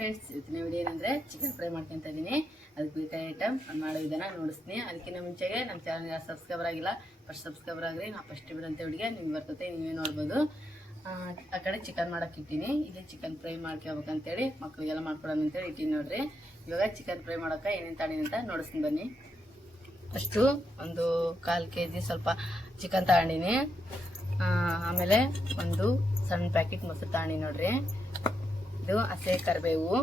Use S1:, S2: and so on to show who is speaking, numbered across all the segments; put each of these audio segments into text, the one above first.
S1: Friends ಇವತ್ತಿನ video ಏನಂದರೆ chicken fry ಮಾಡ್ಕೊಂತ ಇದ್ದೀನಿ ಅದಕ್ಕೆ ಬೇಕಾದ ಐಟಮ್ ಮಾಡೋ ವಿಧಾನ ನೋಡಿಸ್ತೀನಿ. ಅದಕ್ಕಿಂತ ಮುಂಚೆಗೆ ನಮ್ಮ ಚಾನಲ್ ಯಾರು ಸಬ್ಸ್ಕ್ರೈಬರ್ ಆಗಿಲ್ಲ ಫಸ್ಟ್ ಸಬ್ಸ್ಕ್ರೈಬರ್ ಆಗಿರಿ. ನಾ ಫಸ್ಟ್ ಬಿಡೋಂಥ ಹುಡುಗಿ ನಿಮ್ಗೆ ಬರ್ತದೆ ನೀವೇ ನೋಡ್ಬೋದು. ಆ, ಕಡೆ ಚಿಕನ್ ಮಾಡೋಕ್ಕಿಟ್ಟಿನಿ ಇಲ್ಲಿ ಚಿಕನ್ ಫ್ರೈ ಮಾಡ್ಕೋಬೇಕಂತೇಳಿ ಮಕ್ಕಳಿಗೆಲ್ಲ ಮಾಡ್ಕೊಡೋಣ ಅಂತೇಳಿ ಇಟ್ಟಿನಿ ನೋಡ್ರಿ. ಇವಾಗ ಚಿಕನ್ ಫ್ರೈ ಮಾಡೋಕೆ ಏನೇನು ತಾಡಿನಿ ಅಂತ ನೋಡಿಸ್ತೀನಿ ಬನ್ನಿ. ಫಸ್ಟು ಒಂದು ಕಾಲು ಕೆ ಜಿ ಸ್ವಲ್ಪ ಚಿಕನ್ ತಗೊಂಡಿನಿ. ಆಮೇಲೆ ಒಂದು ಸಣ್ಣ ಪ್ಯಾಕೆಟ್ ಮೊಸರು ತಗೊಂಡಿ ನೋಡ್ರಿ. ಇದು ಹಸೆ ಕರಿಬೇವು.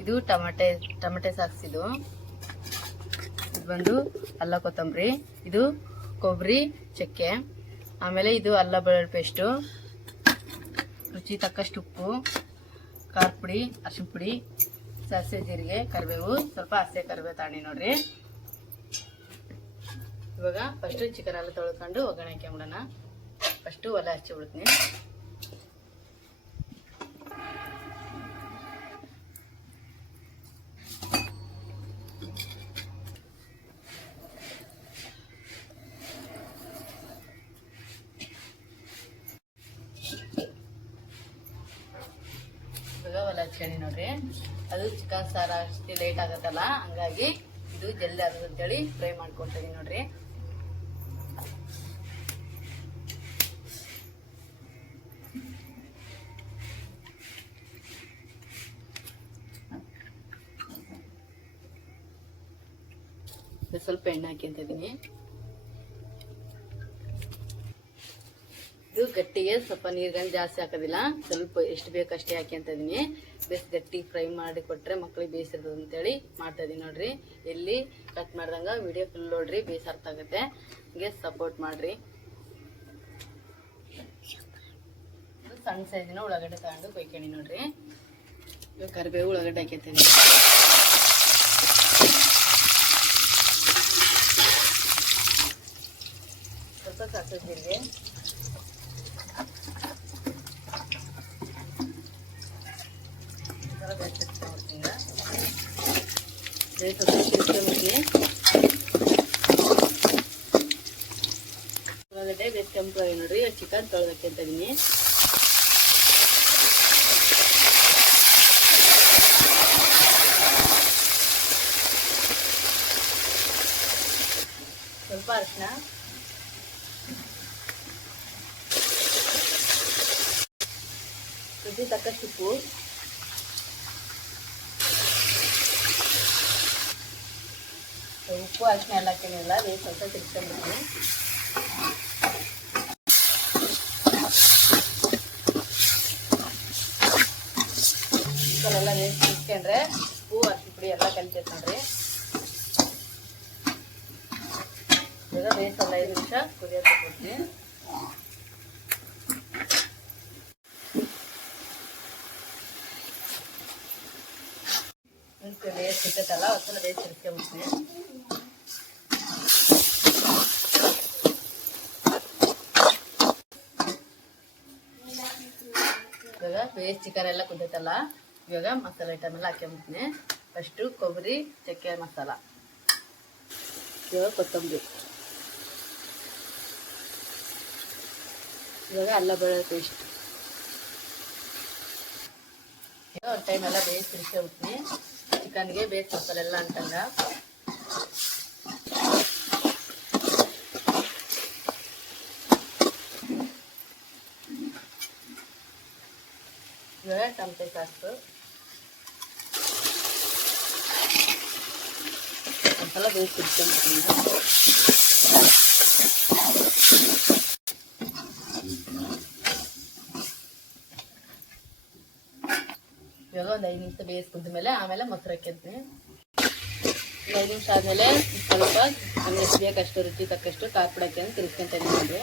S1: ಇದು ಟಮಾಟೆ ಟಮಾಟೆ ಸಾಕ್ಸಿದು ಇದು. ಬಂದು ಅಲ್ಲ ಕೊತ್ತಂಬರಿ, ಇದು ಕೊಬ್ಬರಿ, ಚಕ್ಕೆ. ಆಮೇಲೆ ಇದು ಅಲ್ಲ ಬೆಳ್ಳುಳ್ಳಿ ಪೇಸ್ಟು. ರುಚಿ ತಕ್ಕಷ್ಟು ಉಪ್ಪು, ಖಾರ ಪುಡಿ ಅರ್ಶಿನ ಪುಡಿ, ಸಾಸಿವೆ ಜೀರಿಗೆ, ಕರಿಬೇವು, ಸ್ವಲ್ಪ ಹಸೆ ಕರಿಬೇವು ತಾಣಿ ನೋಡ್ರಿ. ಇವಾಗ ಫಸ್ಟು ಚಿಕನ್ ಎಲ್ಲ ತೊಳ್ಕೊಂಡು ಒಗ್ಗರಣೆ ಹಾಕ್ಬಿಡೋಣ ಫಸ್ಟು ಒಲೆ ಹಚ್ಚಿ ಬಿಡ್ತೀನಿ. ಒಲೆ ಹಚ್ಕೊಂಡಿ ನೋಡ್ರಿ. ಅದು ಚಿಕನ್ ಸಾರ ಅಷ್ಟು ಲೇಟ್ ಆಗತ್ತಲ್ಲ, ಹಂಗಾಗಿ ಇದು ಜಲ್ದಿ ಆಗದು ಅಂತೇಳಿ ಫ್ರೈ ಮಾಡ್ಕೊಡ್ತೀನಿ ನೋಡ್ರಿ. ಸ್ವಲ್ಪ ಎಣ್ಣೆ ಹಾಕ್ಯಂತ ಇದೀನಿ ಇದು ಗಟ್ಟಿಗೆ ಸ್ವಲ್ಪ ನೀರ್ಗಂಡು ಜಾಸ್ತಿ ಹಾಕೋದಿಲ್ಲ. ಸ್ವಲ್ಪ ಎಷ್ಟು ಬೇಕು ಅಷ್ಟೇ ಅಂತ ಇದೀನಿ ಬೇಸ್ ಗಟ್ಟಿ ಫ್ರೈ ಮಾಡಿ ಕೊಟ್ರೆ ಮಕ್ಳಿಗೆ ಬೇಯಿಸಿರ್ತದೆ ಅಂತೇಳಿ ಮಾಡ್ತಾ ಇದೀನಿ ನೋಡ್ರಿ. ಎಲ್ಲಿ ಕಟ್ ಮಾಡ್ದಂಗ ವಿಡಿಯೋ ಫುಲ್ ನೋಡ್ರಿ, ಬೇಸ್ ಅರ್ಥ ಆಗುತ್ತೆ. ಹಂಗೆ ಸಪೋರ್ಟ್ ಮಾಡ್ರಿ. ಸಣ್ಣ ಸೈಜಿನ ಉಳ್ಳಾಗಡ್ಡೆ ತಗೊಂಡು ಕೊಯ್ಕೊಂಡಿ ನೋಡ್ರಿ. ಇವಾಗ ಕರಿಬೇವು ಉಳ್ಳಾಗಡ್ಡೆ ಹಾಕಿರ್ತೀನಿ ಸ್ವಲ್ಪ ಸಾಸಿವೆ ಸ್ವಲ್ಪ ಬೆಚ್ಚಗೆ ಇಟ್ಕೊಂಡ್ಬಿಡ್ತೀನಿ. ಇದು ಸ್ವಲ್ಪ ತಿರ್ಸ್ಕೊಂಬಿಡಿ. ಉಳ್ಳಾಗಡ್ಡೆ ಬೇಸ್ ಕೆಂಪು ಆಗಿ ನೋಡ್ರಿ ಚಿಕನ್ ತೊಳೆದಕ್ಕೆ ಅಂತ ಇದೀನಿ ಸ್ವಲ್ಪ ಅರಿಶಿನ ರುಚಿ ತಕ್ಕಷ್ಟು ಉಪ್ಪು ಉಪ್ಪು ಅರಿಶಿನ ಎಲ್ಲ ಹಾಕಿನಿಲ್ಲ ಅದೇ ಸ್ವಲ್ಪ ತಿರ್ಸ್ಕೊಂಡ್ಬಿಡ್ತೀನಿ ಎಲ್ಲ ವೇಸ್ಟ್ ತಿರ್ಸ್ಕೊಂಡ್ರೆ ಉಪ್ಪು ಅರಿಶಿನ ಪುಡಿ ಎಲ್ಲ ಕಲಿತೈತೆ ನೋಡ್ರಿ ಇವಾಗ ಬೇಸ್ ಒಂದು ಐದು ನಿಮಿಷ ಕುದಿಯೋಕೆ ಕೊಡ್ತೀನಿ ಬೇಸ್ ಸಿಗ್ತೈತಲ್ಲ ಅದನ್ನ ಬೇಸ್ ತಿರ್ಸ್ಕೊಂಬಿಡ್ತೀನಿ. ಇವಾಗ ಬೇಸ್ ಚಿಕನ್ ಎಲ್ಲ ಕುದ್ದೈತಲ್ಲ ಇವಾಗ ಮಸಾಲೆ ಐಟಮ್ ಎಲ್ಲ ಹಾಕ್ಕೊಂಬಿಡ್ತೀನಿ. ಫಸ್ಟು ಕೊಬ್ಬರಿ, ಚಕ್ಕೆ, ಮಸಾಲ. ಇವಾಗ ಕೊತ್ತಂಬರಿ. ಇವಾಗ ಅಲ್ಲ ಬೆಳೆ ಪೇಸ್ಟ್ ಒಂದು ಟೈಮ್ ಎಲ್ಲ ಬೇಯಿಸಿ ತಿರ್ಸ್ಕೊಂಬಿಡ್ತೀನಿ. ಚಿಕನ್ಗೆ ಬೇಸ್ ಮಸಾಲೆ ಎಲ್ಲ ಅಂತಂಗ ಇವಾಗ ಟಮಟೆ ಸಾಸು. ಒಂದ್ಸಲ ಬೇಯಿಸಿ ಇವಾಗ ಒಂದು ಐದು ನಿಮಿಷ ಬೇಯಿಸ್ಕೊಂಡ ಮೇಲೆ ಆಮೇಲೆ ಮೊಸರು ಹಾಕಿರ್ತೀನಿ ಒಂದು ಐದು ನಿಮಿಷ ಆದಮೇಲೆ ಸ್ವಲ್ಪ ನಮ್ಗೆ ಎಷ್ಟು ಬೇಕಷ್ಟು ರುಚಿ ತಕ್ಕಷ್ಟು ಖಾರ ಪುಡಿ ಹಾಕ್ಯಂಡು ತಿರ್ಸ್ಕೊಂತ ಇದ್ದೀನಿ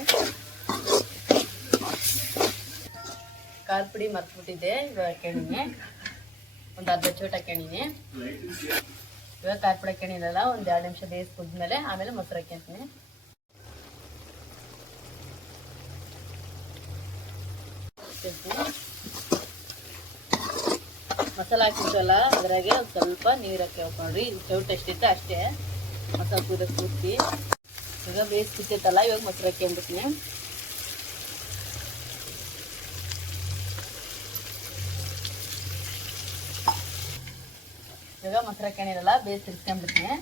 S1: ಖಾರ ಪುಡಿ ಮರ್ತ್ಬಿಟ್ಟಿದ್ದೆ ಇವಾಗ ಹಾಕೊಂಡಿನಿ ಒಂದು ಅರ್ಧ ಚೋಟ ಹಾಕೊಂಡಿನಿ ಇವಾಗ ಖಾರ ಪುಡಿ ಒಂದ್ ಒಂದು ಎರಡು ನಿಮಿಷ ಬೇಯಿಸ್ಕೊಂಡ್ಮೇಲೆ ಆಮೇಲೆ ಮೊಸರು ಹಾಕ್ಯಂತೀನಿ. ಮಸಾಲ ಹಾಕಿರ್ತಲ್ಲ ಅದ್ರಾಗೆ ಒಂದು ಸ್ವಲ್ಪ ನೀರು ಹಾಕಿ ಹಾಕೊಂಡ್ರಿ ಸೌಟ್ ಎಷ್ಟಿತ್ತು ಅಷ್ಟೇ. ಮಸಾಲ ಕುದಕ್ಕೆ ಕೂತಿ ಇವಾಗ ಬೇಯಿಸಿ ಕುತ್ತೈತಲ್ಲ ಇವಾಗ ಮೊಸರು ಹಾಕ್ಕೊಂಡ್ಬಿಡ್ತೀನಿ ಇವಾಗ ಮೊಸರು ಹಾಕೊಂಡಿರಲ್ಲ ಬೇಸ್ ತಿರ್ಸ್ಕೊಂಡ್ಬಿಡ್ತೀನಿ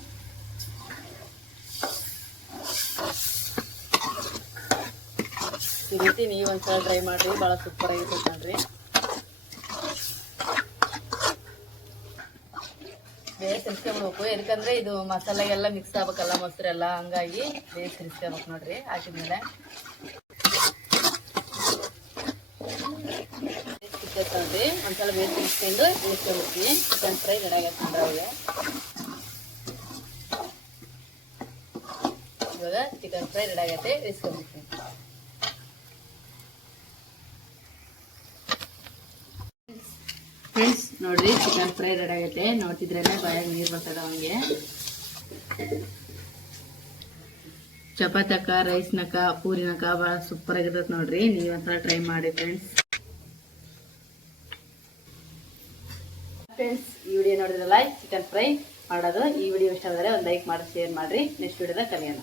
S1: ಈ ರೀತಿ ನೀವು ಒಂದ್ಸಲ ಟ್ರೈ ಮಾಡಿರಿ, ಭಾಳ ಸೂಪರ್ ಆಗಿರ್ತೈತೆ ನೋಡ್ರಿ ತಿರ್ಸ್ಕೊಬೇಕು. ಯಾಕಂದ್ರೆ ಇದು ಮಸಾಲೆಗೆಲ್ಲ ಮಿಕ್ಸ್ ಆಗ್ಬೇಕಲ್ಲ ಮೊಸರೆಲ್ಲ ಹಂಗಾಗಿ ಬೇರೆ ತಿರ್ಸ್ಕೊಬೇಕು ನೋಡ್ರಿ, ಹಾಕಿದ್ಮೇಲೆ. ನೋಡ್ರಿ ಒಂದ್ಸಲ ಬೇರೆ ತಿರ್ಸ್ಕೊಂಡು ಚಿಕನ್ ಫ್ರೈ ರೆಡಿ ಆಗತ್ತೆ ನೋಡ್ರಿ ಅವಾಗ. ಇವಾಗ ಚಿಕನ್ ಫ್ರೈ ರೆಡಿ ಆಗತ್ತೆ ಇಳಿಸ್ಕೊಬಿಡ್ತೀನಿ ಫ್ರೆಂಡ್ಸ್ ನೋಡ್ರಿ ಚಿಕನ್ ಫ್ರೈ ರೆಡಿ ಆಗೈತೆ. ನೋಡ್ತಿದ್ರೇನೆ ಬಾಯಾಗ ನೀರು ಬರ್ತದೆ ಅವನಿಗೆ ಚಪಾತಕ್ಕ ರೈಸ್ನಕ ಪೂರಿನಕ ಭಾಳ ಸೂಪರ್ ಆಗಿರ್ತದೆ ನೋಡ್ರಿ. ನೀವು ಒಂದ್ಸಲ ಟ್ರೈ ಮಾಡಿ ಫ್ರೆಂಡ್ಸ್ ಫ್ರೆಂಡ್ಸ್ ಈ ವಿಡಿಯೋ ನೋಡಿದ್ರಲ್ಲ ಚಿಕನ್ ಫ್ರೈ ಮಾಡೋದು. ಈ ವಿಡಿಯೋ ಇಷ್ಟ ಆದರೆ ಒಂದು ಲೈಕ್ ಮಾಡಿ ಶೇರ್ ಮಾಡಿರಿ. ನೆಕ್ಸ್ಟ್ ವಿಡಿಯೋದಾಗ ಕಲಿಯೋಣ.